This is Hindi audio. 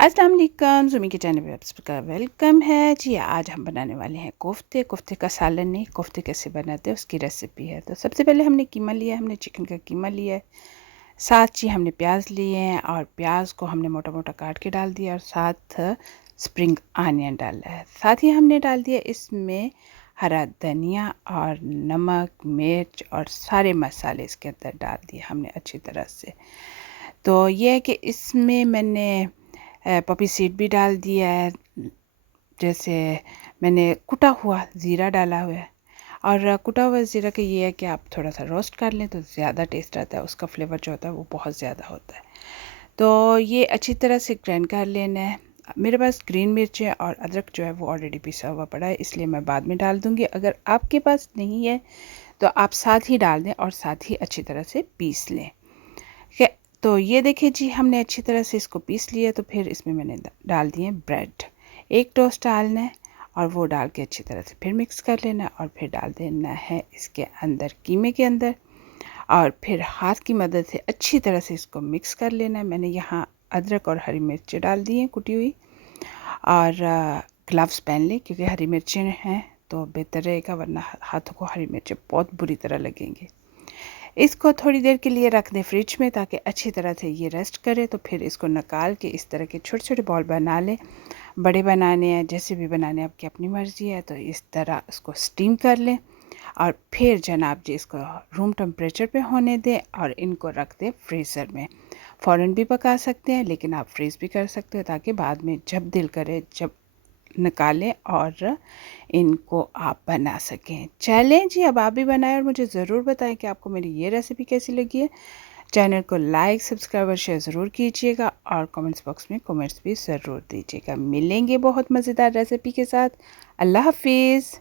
अस्सलाम वालेकुम, ज़ुमी के चैनल पे आप सबका वेलकम है जी। आज हम बनाने वाले हैं कोफ्ते। कोफ्ते का सालन नहीं, कोफ्ते कैसे बनाते हैं उसकी रेसिपी है। तो सबसे पहले हमने कीमा लिया, हमने चिकन का कीमा लिया है। साथ ही हमने प्याज लिए हैं और प्याज को हमने मोटा मोटा काट के डाल दिया और साथ स्प्रिंग आनियन डाला है। साथ ही हमने डाल दिया इसमें हरा धनिया और नमक, मिर्च और सारे मसाले इसके अंदर डाल दिए हमने अच्छी तरह से। तो ये है कि इसमें मैंने पपी सीड भी डाल दिया है। जैसे मैंने कुटा हुआ ज़ीरा डाला हुआ है। और कुटा हुआ ज़ीरा का ये है कि आप थोड़ा सा रोस्ट कर लें तो ज़्यादा टेस्ट आता है, उसका फ्लेवर जो होता है वो बहुत ज़्यादा होता है। तो ये अच्छी तरह से ग्राइंड कर लेना है। मेरे पास ग्रीन मिर्च है और अदरक जो है वो ऑलरेडी पिसा हुआ पड़ा है, इसलिए मैं बाद में डाल दूँगी। अगर आपके पास नहीं है तो आप साथ ही डाल दें और साथ ही अच्छी तरह से पीस लें। तो ये देखिए जी, हमने अच्छी तरह से इसको पीस लिया। तो फिर इसमें मैंने डाल दिए ब्रेड, एक टोस्ट डालना है और वो डाल के अच्छी तरह से फिर मिक्स कर लेना है और फिर डाल देना है इसके अंदर, कीमे के अंदर, और फिर हाथ की मदद से अच्छी तरह से इसको मिक्स कर लेना है। मैंने यहाँ अदरक और हरी मिर्च डाल दी हैं कुटी हुई, और ग्लव्स पहन लें क्योंकि हरी मिर्चें हैं तो बेहतर रहेगा, वरना हाथों को हरी मिर्चें बहुत बुरी तरह लगेंगी। इसको थोड़ी देर के लिए रख दें फ्रिज में ताकि अच्छी तरह से ये रेस्ट करे। तो फिर इसको निकाल के इस तरह के छोटे छोटे बॉल बना लें। बड़े बनाने हैं, जैसे भी बनाने हैं, आपकी अपनी मर्ज़ी है। तो इस तरह इसको स्टीम कर लें और फिर जनाब जी इसको रूम टेम्परेचर पे होने दें और इनको रख दें फ्रीज़र में। फ़ौरन भी पका सकते हैं लेकिन आप फ्रीज़ भी कर सकते हो ताकि बाद में जब दिल करे जब निकालें और इनको आप बना सकें। चलें जी, अब आप भी बनाएं और मुझे ज़रूर बताएं कि आपको मेरी ये रेसिपी कैसी लगी है। चैनल को लाइक, सब्सक्राइब और शेयर ज़रूर कीजिएगा और कमेंट्स बॉक्स में कमेंट्स भी ज़रूर दीजिएगा। मिलेंगे बहुत मज़ेदार रेसिपी के साथ। अल्लाह हाफिज़।